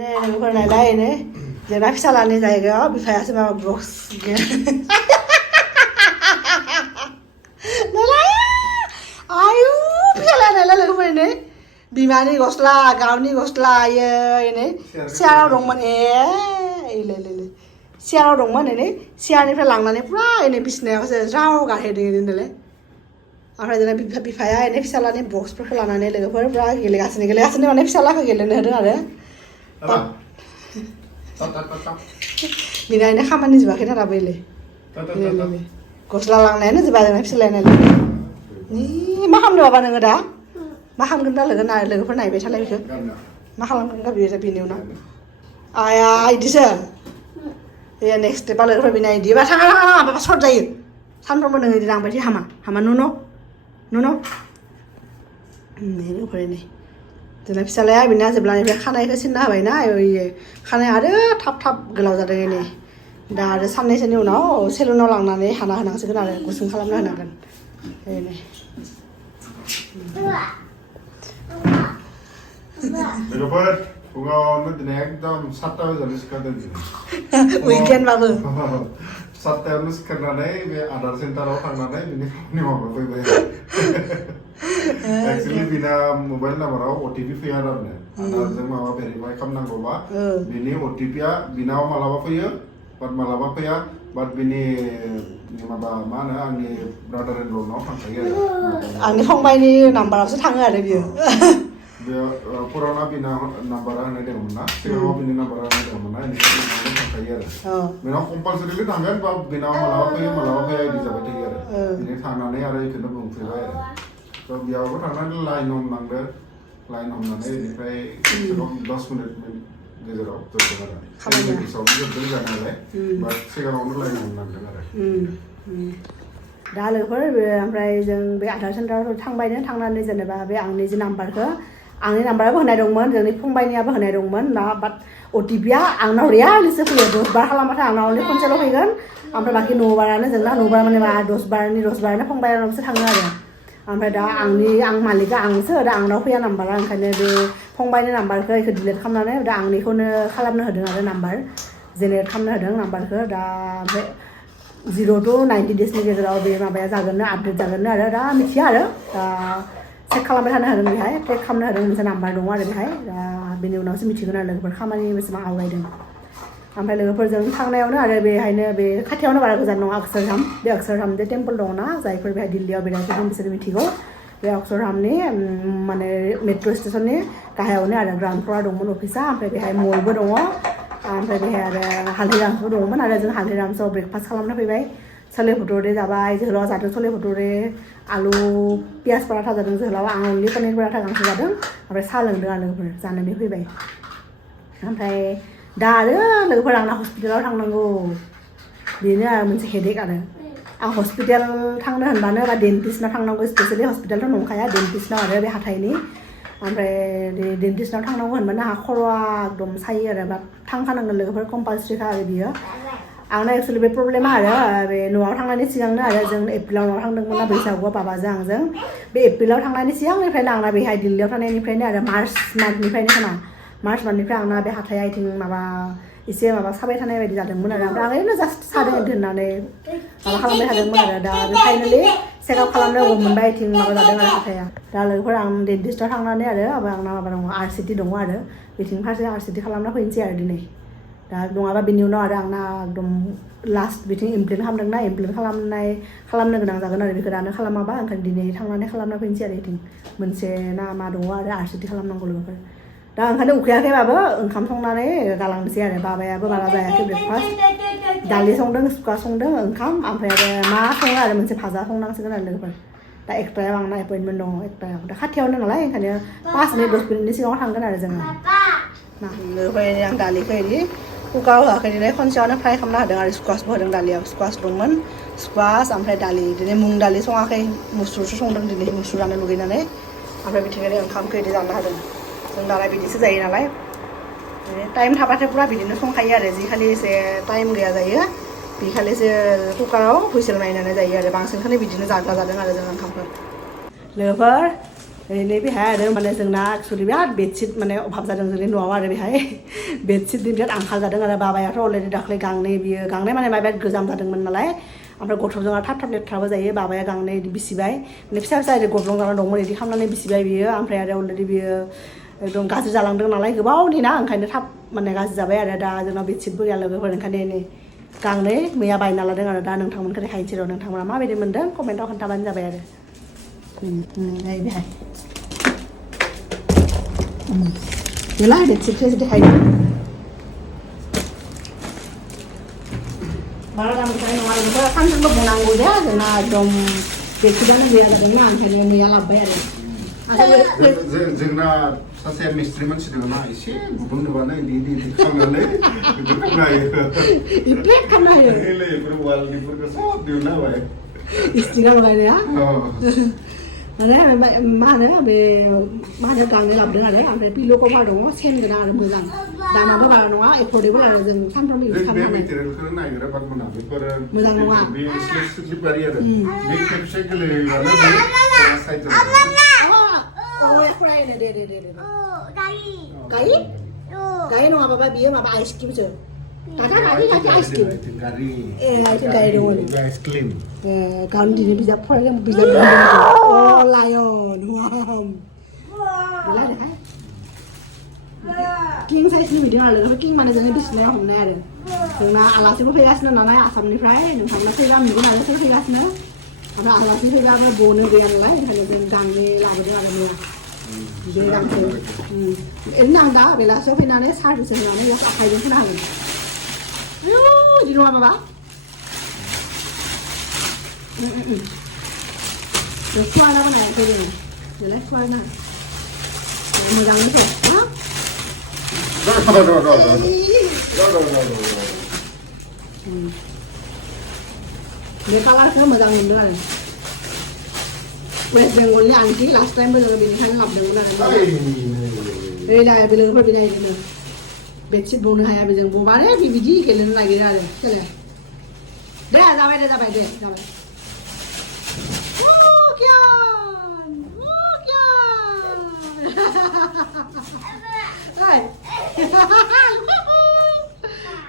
लोगोफोर नायलाय जोंना फिसालानि जायगायाव बिफायासो माबा बक्स नायलाय आयु फिसालाया नायलाय लोगोफोर बिमानि गस्ला गावनि गस्ला सियाराव दंमोन सियाराव दंमोन सियारनिफ्राय लांनानै पुरा बिसिनायावसो ज्राव गारहैदों नालाय ओमफ्राय जोंना बिफाया फिसालानि बक्सफोरखौ लानानै लोगोफोर पुरा गेलेगासिनो माने फिसालाखौ गेलेनो होदों आरो बिना खामानि जोबाखैना दाबो गस्ला लांनायानो जोबा जोंना फिसालाया नायलाय मा खालामदों बाबा नोङो दा मा खालामगोन दा लोगोफोर नायबाय थालाय बेखौ मा खालामगोन दा बेनि उनाव आया इदिसो नेक्स्ट स्टेपा लोगोफोर बिना इदिबा थाङा माबा सर्ट जायो सानफ्रोमबो नोङो इदि लांबाय थायो हामा नुनो लोगोफोर जोंना फिसालाया बिना जेब्लानिफ्राय खानायखौ सिनना होबायना खानाया आरो थाब गोलाव जादों दा आरो साननैसोनि उनाव सेलुनाव लांनानै हाना होनांसिगोन आरो गुसुं खालामना होनांगोन लोगोफोर फुङावनो दिनै एकदम 7टा बाजियावनो सिखारदों उइकेन्डबाबो 7टायावनो सिखारनानै बे आदार सेन्टाराव थांनानै बिनि खामानि मावनो फैबाय एक्चुअली बिना मबाइल नाम्बाराव अटिपि फैया आरो आदारजों माबा भेरिफाइ खालामनांगौबा बिनि अटिपिया बिनाव मालाबा फैयो बाट मालाबा फैया बाट बिनि माबा मा होनो आंनि ब्रादार इन ल'नाव थांखायो आरो आंनि फंबायनि नाम्बारावसो थाङो आरो बियो बे पुराना बिना नाम्बारा होनाय दङमोन ना सिगाङाव बिनि नाम्बारा होनाय दङमोन ना बेनिखायनो बिनावनो थांखायो आरो बिनाव कम्पालसरिलि थांगोन बा बिनाव मालाबा फैयो इदि जाबाय थायो आरो बिनि थांनानै आरो बेखौनो बुंफैबाय आरो थ' बेयावबो थांनानै लाइन हमनांदो लाइन हमनानै बेनिफ्राय 10 मिनिट गेजेराव जोबदों आरो खामानि हिसाबै जोबदों जानायालाय बाट सिगाङावनो लाइन हमनांदों आरो दा लोगोफोर ओमफ्राय जों बे आधार सेन्टाराव थांनानै जेनेबा बे आंनि जि नाम्बारखौ आंनि नाम्बाराबो होनाय दंमोन जोंनि फंबायनियाबो होनाय दंमोन बाट अटिपिया आंनाव रियालिसो फैयो 10 बार खालामबाथाय आंनाव अनलि खनसेल' फैगोन ओमफ्राय बाखि 9 बारानो जोंना 9 बार माने 10 बारानो फंबायनावसो थाङो आरो ओमफ्राय दा आं मालिकआ आंसो दा आंनाव फैया नाम्बारा ओंखायनो बे फंबायनि नाम्बारखौ बेखौ डिलिट खालामनानै दा आंनिखौनो खालामनो होदों आरो नाम्बार जेनेरेट खालामनो होदों नाम्बारखौ दा ओमफ्राय 0 to 90 डेजनि गेजेराव बे माबाया जागोननो आपडेट जागोननो आरो दा मिथिया आरो दा चेक खालामबाय थानो होदों बेहाय ट्रेक खालामनो होदों मोनसे नाम्बार दङ आरो बेहाय दा बेनि उनावसो मिथिगोन आरो लोगोफोर खामानि बेसेबां आवगायदों ओमफ्राय लोगोफोरजों थांनायावनो आरो बेहायनो बे खाथियावनो बारा गोजान नङा अक्षरधाम बे अक्षरधाम जे टेम्पल दङना जायफोर बेहाय दिल्लीयाव बेरायफैदों बिसोर मिथिगौ बे अक्षरधामनि माने मेट्र' स्टेसननि गाहायावनो आरो ग्राउन्ड फ्ल'र दंमोन अफिसा ओमफ्राय बेहाय मलबो दङ ओमफ्राय बेहाय आरो हालदिराम्सबो दङमोन आरो जों हालदिराम्सआव ब्रेकफास्ट खालामना फैबाय छोले भटुरे जाबाय जोहोलावा जादों छोले भटुरे आलु पियाज पराठा जादों जोहोलावा आं अनलि पनिर पराठा गांसे जादों ओमफ्राय साहा लोंदों आरो लोगोफोर जानानै फैबाय ओमफ्राय दा आरो लोगोफोर आंना हस्पिटालाव थांनांगौ बेनो आरो मोनसे हेडेक आरो आं हस्पिटाल थांनो होनबानो बा डेन्टिस्टनाव थांनांगौ स्पेसियेलि हस्पिटालथ' नंखाया डेन्टिस्टनाव आरो बे हाथाइनि ओमफ्राय डेन्टिस्टनाव थांनांगौ होनबानो आंहा खर'आ एकदम सायो आरो बा थांखानांगोन लोगोफोर कम्पालसरिखा आरो बियो आंना एक्सुवेलि बे प्रब्लेमा आरो बे न'आव थांनायनि सिगांनो आरो जों एप्रिलाव न'आव थांदोंमोन ना बैसागुआव बाबाजों आंजों बे एप्रिलाव थांनायनि सिगांनिफ्रायनो आंना बेहाय दिल्लीयाव थानायनिफ्रायनो आरो मार्च मान्थनिफ्राय आंना बे हाथाइया आथिं माबा एसे माबा साबाय थानाय बायदि जादोंमोन आरो ओमफ्राय आं ओरैनो जास्ट सादों होननानै माबा खालामबाय थादोंमोन आरो दा फाइनालि चेकआप खालामनांगौ मोनबाय आथिं माबा जादों आरो हाथाइया दा लोगोफोर आं डेन्टिस्टआव थांनानै आरो आंना माबा दङ RCT दङ आरो बिथिं फारसे RCT खालामना फैनोसै आरो दिनै दा नङाबा बिनि उनाव आरो आंना एकदम लास्ट बिथिं इमप्लेन्ट खालामदोंना इमप्लेन्ट खालामनो गोनां जागोन आरो बेखौ दानो खालामाबा ओंखायनो दिनै थांनानै खालामना फैनोसै आरो बिथिं मोनसे ना मा दङ आरो RCT खालामनांगौ लोगोफोर दा ओंखायनो उखैयाखैबाबो ओंखाम संनानै गालांनोसै आरो बाबायाबो बारा जायाखै ब्रेकफास्ट दालि संदों सुखा संदों ओंखाम ओमफ्राय आरो मा सङो आरो मोनसे भाजा संनांसिगोन आरो लोगोफोर दा एकटायाव आंना एपइन्टमेन्ट दङ एकटायाव दा खाथियावनो नालाय ओंखायनो 5 मिनिट 10 मिनिटनि सिगाङाव थांगोन आरो जोङो लोगोफोर आं दालिखौ बिदि कुकाराव होआखै दिनै खनसेयावनो फ्राय खालामना होदों आरो स्कुवासबो होदों दालियाव स्कुवास दंमोन स्कुवास ओमफ्राय दालि दिनै मुं दालि सङाखै मुसुरसो संदों दिनै मुसुर जानो लुगैनानै ओमफ्राय बिथिंजाय ओंखामखौ बिदि जानो होदों जों दाना बिदिसो जायो नालाय टाइम थाबाथाय पुरा बिदिनो संखायो आरो जि खालि एसे टाइम गैया जायो बे खालिसो कुकाराव हुइसेल नायनानै जायो आरो बांसिनखौनो बिदिनो जाग्रा जादों आरो जों ओंखामखौ लोगोफोर बेहाय आरो माने जोंना एक्सुवेलि बिराद बेडशिट माने अभाब जादों जोंनि न'आव आरो बेहाय बेडशिटनि बिराद आंखाल जादों आरो बाबायाथ' अलरेडि दाख्लै गांनै बियो गांनै माने माबा गोजाम जादोंमोन नालाय ओमफ्राय गथ'जों थाब थाब लेथ्राबो जायो बाबाया गांनै बिसिबाय माने फिसा फिसा ओरै गब्लं जाना दंमोन बिदि खालामनानै बिसिबाय बियो ओमफ्राय आरो अलरेडि बियो एकदम गाज्रि जालांदों नालाय गोबावनि ना ओंखायनो थाब माने गाज्रि जाबाय आरो दा जोंनाव बेडशिटबो गैया लोगोफोर ओंखायनो नै गांनै मैया बायना लादों आरो दा नोंथांमोनखौ देखायनोसै र' नोंथांमोना माबायदि मोन्दों कमेन्टआव खोन्थाबानो जाबाय आरो बेहाय गैला बेडशिटखौ देखायदों बारा दाम गोसाय नङा बेखौ सानफ्रोमबो बुंनांगौ दे जोंना एकदम बेडशिटआनो गैया जादोंना ओंखायनो मैया लाबोबाय आरो जोंना सासे मिस्ट्रि मानसि दङ ना एसे गुबुन नुबानो इदि खालामनानै बेफोरखौ नायो प्लेट खालामना होयो बेफोर वालनिफोरखौ सब दिहुनना होबाय स्टिकार लगायनाया माने मा होनो गांनै लाबोदों आरो ओमफ्राय पिल' कभार दङ सेन गोनां आरो मोजां दामाबो बारा नङा एफर्डेबल आरो जों सानफ्रोमबो इउज खालामनो बे मेटेरियेलखौ नायग्रा बाद मोना बेफोर मोजां नङा बे एसे स्लिपारि आरो बे खेबसे गोलैयोबानो बे साइड जायो दे गाय नङा बाबा बियो माबा आइसक्रिमसो दादा गारि आइसक्रिम आइथिं गारि दङ आइसक्रिम गावनि दिनै बिजाब फरायदों बिजाब लायन किं साइजनि बिदों आरो किं माने जोंनि बिसिनायाव हमनाय आरो जोंना आलासिबो फैगासिनो नालाय आसामनिफ्राय नोंथांना फैबा नुगोन आरो सोर फैगासिनो ओमफ्राय आलासि फैबा ओमफ्राय बनो गैया नालाय ओंखायनो जों गांनै लाबोदों आरो मैया बे गांखौ ओरैनो आं दा बेलासियाव फैनानै सार्भिस होनानै बेयाव आखाइजों होनो हागोन बिदि नङा माबा सुवादा बानायाखै जोङो बेलाय सुवादा मोजाङै हो बे कालारखौ मोजां मोनदों आरो वेस्ट बेंगलनि आंटि लास्ट टाइमबो जोङो बेनिखायनो लाबोदोंमोन आरो बेलोगोफोर बेनायनो बेडशिट बनो हाया बेजों बबारे बिदि गेलेनो नागिरो आरो खेलाया दे जाबाय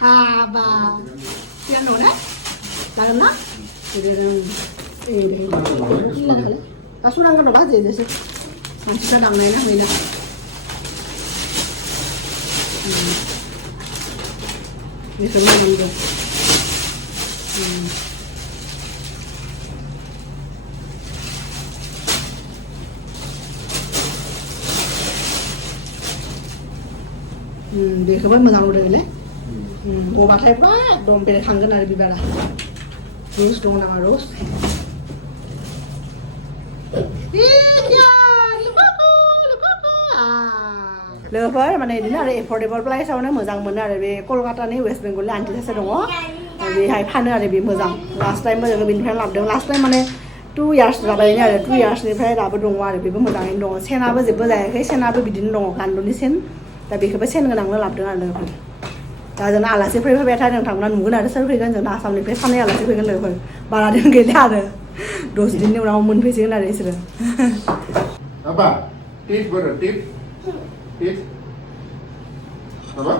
हाबा piano deh karena kasuran kan apa aja sih masih sedang mainnya ini semua gitu बेखौबो मोजां नुदों ले गबाथाय बा एकदम बेलेग थांगोन आरो बिबारा रस दङ नामा रस लोगोफोर माने बिदिनो आरो एफर्डेबल प्राइसआवनो मोजां मोनो आरो बे कलकातानि वेस्ट बेंगलनि आन्टि सासे दङ बेहाय फानो आरो बे मोजां लास्ट टाइमबो जोङो बेनिफ्रायनो लाबोदों लास्ट टाइम माने 2 इयार्स जाबायनो आरो 2 इयार्सनिफ्राय दाबो दङ आरो बेबो मोजाङैनो दङ सेनाबो जेबो जायाखै सेनाबो बिदिनो दङ गान्दुनि सेन दा बेखौबो सेन गोनांनो लाबोदों आरो लोगोफोर दा जोंना आलासि फैबायथाय नोंथांमोना नुगोन आरो सोर फैगोन जोंना आसामनिफ्राय सानै आलासि फैगोन लोगोफोर बारा दिन गैला आरो 10 दिननि उनाव मोनफैसिगोन आरो बिसोरो apa tit ber tit apa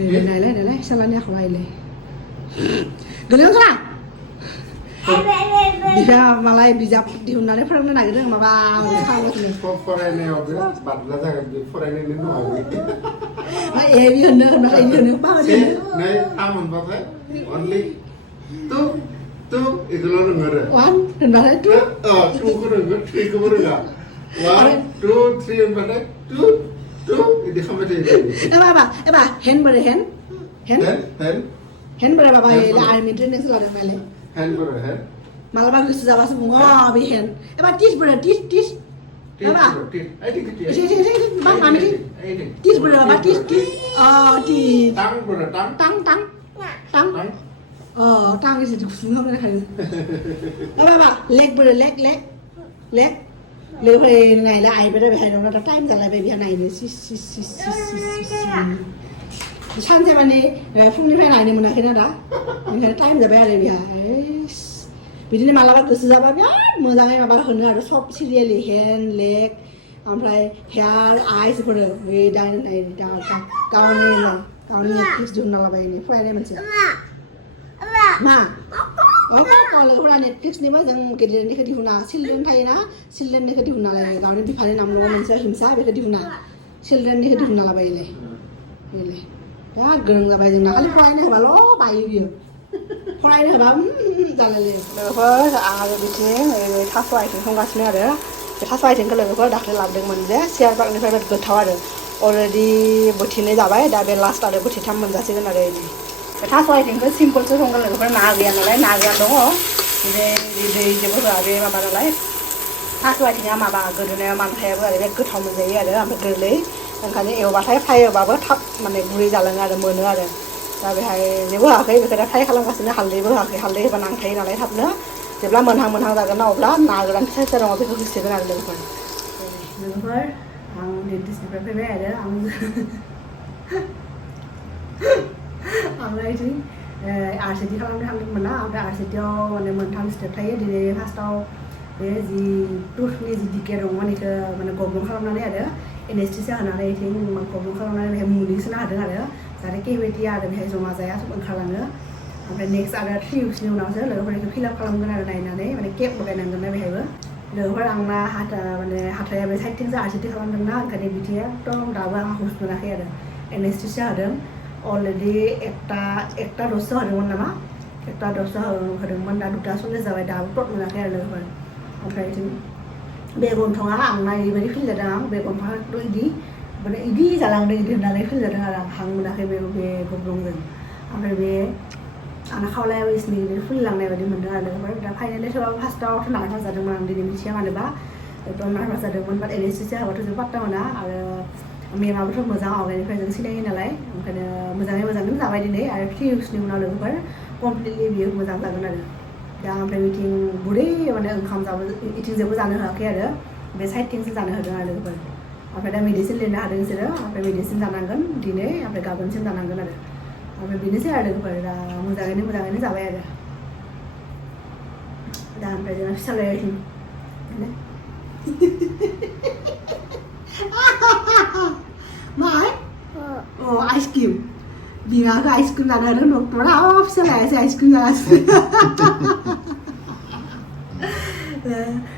नायलाय सालानि आखौ नायलाय गोलैयाव थां बिहा मालाय बिजाब दिहुननानै फोरोंनो नागिरदों माबा खालामगासिनो फरायनायाव बिराद बादला जागोन बे फरायनायनि नङा ए बि होननाय होनो माबायदि नै थाम मोनबाथाय अनलि टु इगल' रोङो आरो 1 होनबाथाय 2 2खौ रोङो 3खौबो रोङा 1 2 3 होनबाथाय 2 इदि खालामबाय थायो एबा हेन बोरै हेन बोरै बाबा आर्मि ट्रेनिं लादों नालाय हेन बोरै हेन मालाबा गोसो जाबासो बुङो बे हेन एबा टिस बोरै टिस बाबा एसे बां मामि टिस बोरै बाबा टिस टिस टां बोरै टां टां एसे गुसुं खालामनो खायो बाबा लेग बोरै लेग लोगोफोर नायला आइबाय बेहाय दं दा टाइम जालायबाय बेहा नायनो सानसे माने फुंनिफ्राय नायनो मोनाखैना दा ओंखायनो टाइम जाबाय आरो बेहा बिदिनो मालाबा गोसो जाबा बिराद मोजाङै माबा होनो आरो सब सिरियालि हेन्ड लेग ओमफ्राय हेयार आइसफोर बे दा गावनि नेटफ्लिक्स दिहुनना लाबाय फरायनाय मोनसे मा लोगोफोरा नेटफ्लिक्सनिबो जों गेदेरनिखौ दिहुना चिल्ड्रेन थायोना चिल्ड्रेननिखौ दिहुनना लायो गावनि बिफानि नाम दङ मोनसे हिंसा बेखौ दिहुना चिल्ड्रेननिखौ दिहुनना लाबाय बेलाय दा गोरों जाबाय जोंना खालि फरायनो होबाल' बायो बियो फरायनो होबा जालायलायो लोगोफोर आरो बिथिं थास' आथिं संगासिनो आरो बे थास' आथिंखौ लोगोफोर दाख्लै लाबोदोंमोन जे सियार पार्कनिफ्राय बिराद गोथाव आरो अलरेडि बोथिनै जाबाय दा बे लास्ट आरो बोथिथाम मोनजासिगोन आरो बिदि बे थास' आथिंखौ सिम्पोलसो संगोन लोगोफोर ना गैया नालाय ना गैया दङ दै जेबो होआ बे माबा नालाय थास' आथिङा माबा गोदोनायाव मानखायाबो आरो बिराद गोथाव मोनजायो आरो ओमफ्राय गोरलै ओंखायनो एवबाथाय फ्राय एवबाबो थाब माने गुरै जालाङो आरो मोनो आरो दा बेहाय जेबो होआखै बेखौ दा फ्राय खालामगासिनो हालदैबो होआखै हालदै होबा नांखायो नालाय थाबनो जेब्ला मोनहां जागोन ना अब्ला ना गोरान फिसा दङ बेखौ होसिगोन आरो लोगोफोर आं डेन्टिस्टनिफ्राय फैबाय आरो ओमफ्राय बिथिं RCT खालामनो थांदोंमोन ना ओमफ्राय RCTआव माने मोनथाम स्टेप थायो दिनै फार्स्टआव बे जि टुथनि जि डिके दंमोन बेखौ माने गब्लं खालामनानै आरो एनेस्थेसिया होनानै बिथिं गब्लं खालामनानै बेहाय मुलि सोना होदों आरो जाहाथे केभिटिया आरो बेहाय जमा जाया सब ओंखारलाङो ओमफ्राय नेक्स्ट आरो 3 उइक्सनि उनावसो लोगोफोर बेखौ फिलआप खालामगोन आरो नायनानै माने केप लगायनांगोन ना बेहायबो लोगोफोर आंना हाथाया बे साइडथिंसो RCT खालामदोंना ओंखायनो बिथिं एकदम दाबो आंहा हुस मोनाखै आरो एनेस्थेसिया होदों अलरेडि एकटा दससो होदोंमोन नामा एकटा दससो होदोंमोन दा 2:40 जाबाय दाबो प्रट मोनाखै आरो लोगोफोर ओमफ्राय बिथिं बे गन्थङा आंना ओरैबायदि फिल जादों आं बे गन्थङाथ' इदि जालांदों इदि होननानै फिल जादों आरो आं हां मोनाखै बे गब्लंजों ओमफ्राय बे आंना खावलायाबो इसनि फुलिलांनाय बायदि मोनदों आरो लोगोफोर दा फाइनालि थेवबाबो फार्स्टआवथ' नार्भास जादोंमोन आं दिनै मिथिया मानोबा एकदम नार्भास जादोंमोन बाट एनेस्थेसिया होबाथ' जों पात्ता मोना आरो मेमाबोथ' मोजां आवगायनिफ्राय जों सिनायो नालाय ओंखायनो मोजाङै जाबाय दिनै आरो 3 उइक्सनि उनाव लोगोफोर कमप्लिटलि बियो मोजां जागोन आरो दा ओमफ्राय बिथिं गुरै माने ओंखाम इथिं जेबो जानो होआखै आरो बे साइडथिंसो जानो होदों आरो लोगोफोर ओमफ्राय दा मेडिसिन लिरनो हादों बिसोरो ओमफ्राय मेडिसिन जानांगोन दिनै ओमफ्राय गाबोनसिम जानांगोन आरो ओमफ्राय बेनोसै आरो लोगोफोर दा मोजाङैनो जाबाय आरो दा ओमफ्राय जोंना फिसालाया मा आइसक्रिम बिमाखौ आइसक्रिम जानो होदों डक्टरा फिसालायासो आइसक्रिम जागासिनो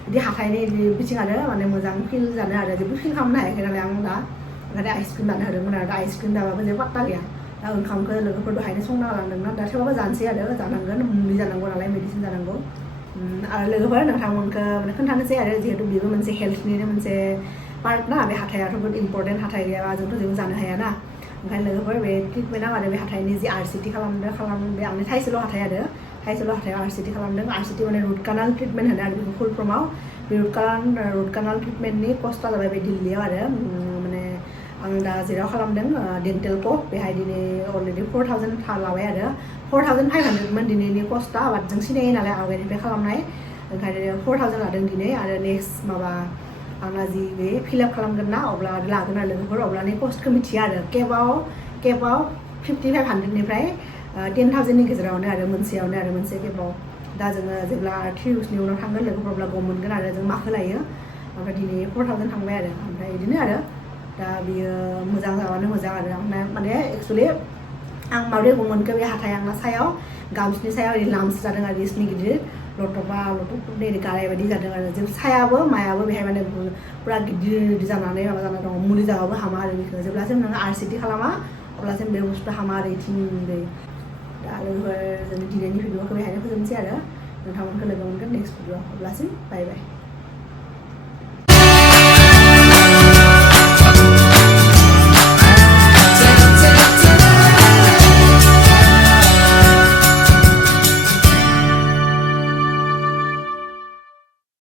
बिदि हाथाइनि बिथिं आरो माने मोजां फिल जानो आरो जेबो फिल खालामनो हायाखै नालाय आं दा ओंखायनो आइसक्रिम जानो होदोंमोन आरो दा आइसक्रिम जाबाबो जेबो पात्ता गैया दा ओंखामखौ लोगोफोर दहायनो संना गालांदोंना दा थेवबाबो जानोसै आरो जानांगोन मुलि जानांगौ नालाय मेडिसिन जानांगौ आरो लोगोफोर नोंथांमोनखौ माने खोन्थानोसै आरो जिहेतु बेबो मोनसे हेल्थनिनो मोनसे पार्ट ना बे हाथायाथ' बहुत इम्पर्टेन्ट हाथाय गैयाबा जोंथ' जेबो जानो हाया ना ओंखायनो लोगोफोर बे ट्रिटमेन्टआ माने बे हाथाइनि जि RCT खालामदों बे आंनि थाइसेल' हाथाय आरो थाइसेल' हाथायाव RCT खालामदों RCT माने रुट कानाल ट्रिटमेन्ट होनो आरो बेखौ फुल फर्माव बे रुट कानाल ट्रिटमेन्टनि कस्टआ जाबाय बे दिल्लीयाव आरो माने आं दा जेराव खालामदों डेन्टेल कप बेहाय दिनै अलरेडि 4,000 लाबाय आरो 4,500मोन दिनैनि कस्टआ बाट जों सिनायो नालाय आवगायनिफ्राय खालामनाय ओंखायनो 4,000 लादों दिनै आरो नेक्स्ट माबा आंना जि बे फिलआप खालामगोन ना अब्ला लागोन आरो लोगोफोर अब्लानि कस्टखौ मिथिया आरो केबाव 5,500निफ्राय 10,000नि गेजेरावनो आरो मोनसेयावनो आरो मोनसे केबाव दा जोङो जेब्ला 3 उइक्सनि उनाव थांगोन लोगोफोर अब्ला गम मोनगोन आरो जों माखौ लायो ओमफ्राय दिनै 4,000 थांबाय आरो ओमफ्राय बिदिनो आरो दा बियो मोजां जाबानो मोजां आरो आंना माने एक्सुवेलि आं माबोरै गमोनखो बे हाथाय आंना सायाव गामसनि सायाव ओरै लाम्स जादों आरो इसनि गिदिर लथबफोरनि गाराय बायदि जादों आरो जों सायाबो मायाबो बेहाय माने पुरा गिदिर जानानै माबा जाना दङ मुलि जाबाबो हामा आरो बेखौ जेब्लासिम नोङो RCT खालामा अब्लासिम बे बुस्थुआ हामा आरो इथिं दा लोगोफोर जों दिनैनि भिडिअखौ बेहायनो फोजोबनोसै आरो नोंथांमोनखौ लोगो मोनगोन नेक्स्ट भिडिअ अब्लासिम बाय बाय